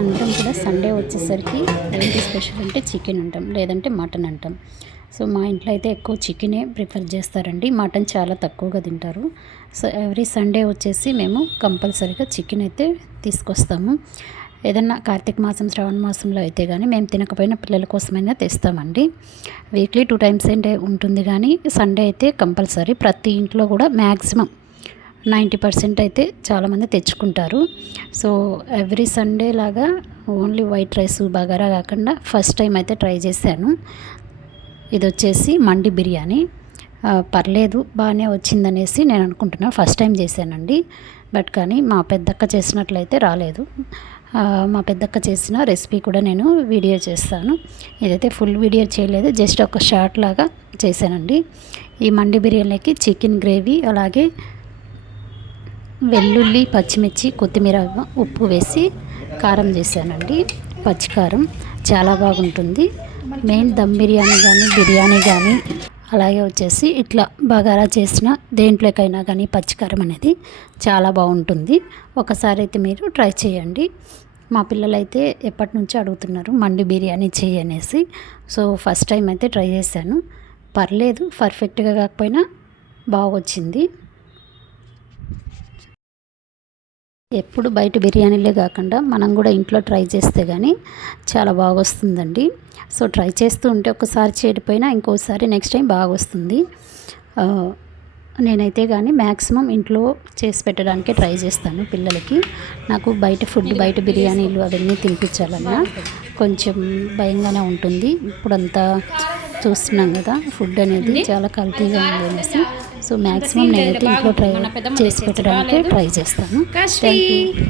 అందరం కూడా సండే వచ్చేసరికి ఏంటి స్పెషల్ అంటే చికెన్ అంటాం, లేదంటే మటన్ అంటాం. సో మా ఇంట్లో అయితే ఎక్కువ చికెనే ప్రిఫర్ చేస్తారండి, మటన్ చాలా తక్కువగా తింటారు. సో ఎవ్రీ సండే వచ్చేసి మేము కంపల్సరీగా చికెన్ అయితే తీసుకొస్తాము. ఏదన్నా కార్తీక మాసం, శ్రావణ మాసంలో అయితే కానీ మేము తినకపోయినా పిల్లల కోసమైనా తెస్తామండి. వీక్లీ 2 టైమ్స్ అంటే ఉంటుంది, కానీ సండే అయితే కంపల్సరీ. ప్రతి ఇంట్లో కూడా మ్యాక్సిమం 90% అయితే చాలామంది తెచ్చుకుంటారు. సో ఎవ్రీ సండే లాగా ఓన్లీ వైట్ రైస్ బగారా కాకుండా ఫస్ట్ టైం అయితే ట్రై చేశాను. ఇది వచ్చేసి మండి బిర్యానీ. పర్లేదు, బాగానే వచ్చిందనేసి నేను అనుకుంటున్నాను. ఫస్ట్ టైం చేశానండి, బట్ కానీ మా పెద్దక్క చేసినట్లయితే రాలేదు. మా పెద్దక్క చేసిన రెసిపీ కూడా నేను వీడియో చేస్తాను. ఇదైతే ఫుల్ వీడియో చేయలేదు, జస్ట్ ఒక షార్ట్ లాగా చేశానండి. ఈ మండి బిర్యానీకి చికెన్ గ్రేవీ, అలాగే వెల్లుల్లి, పచ్చిమిర్చి, కొత్తిమీర, ఉప్పు వేసి కారం చేశానండి. పచ్చికారం చాలా బాగుంటుంది. మెయిన్ దమ్ బిర్యానీ కానీ అలాగే వచ్చేసి ఇట్లా బగారా చేసిన దేంట్లోకైనా కానీ పచ్చికారం అనేది చాలా బాగుంటుంది. ఒకసారి అయితే మీరు ట్రై చేయండి. మా పిల్లలైతే ఎప్పటి నుంచో అడుగుతున్నారు మండి బిర్యానీ చేయనేసి. సో ఫస్ట్ టైం అయితే ట్రై చేశాను. పర్లేదు, పర్ఫెక్ట్గా కాకపోయినా బాగొచ్చింది. ఎప్పుడు బయట బిర్యానీలే కాకుండా మనం కూడా ఇంట్లో ట్రై చేస్తే కానీ చాలా బాగా వస్తుందండి. సో ట్రై చేస్తూ ఉంటే ఒకసారి చెడిపోయినా ఇంకోసారి నెక్స్ట్ టైం బాగా వస్తుంది. నేనైతే కానీ మ్యాక్సిమం ఇంట్లో చేసి పెట్టడానికే ట్రై చేస్తాను పిల్లలకి. నాకు బయట బిర్యానీలు అవన్నీ తినిపించాలన్నా కొంచెం భయంగానే ఉంటుంది. ఇప్పుడంతా చూస్తున్నాం కదా, ఫుడ్ అనేది చాలా కల్తీగా ఉంది అనేసి. సో మ్యాక్సిమం నేనైతే ఇంట్లో చేసి పెట్టడానికే ట్రై చేస్తాను. Thank you.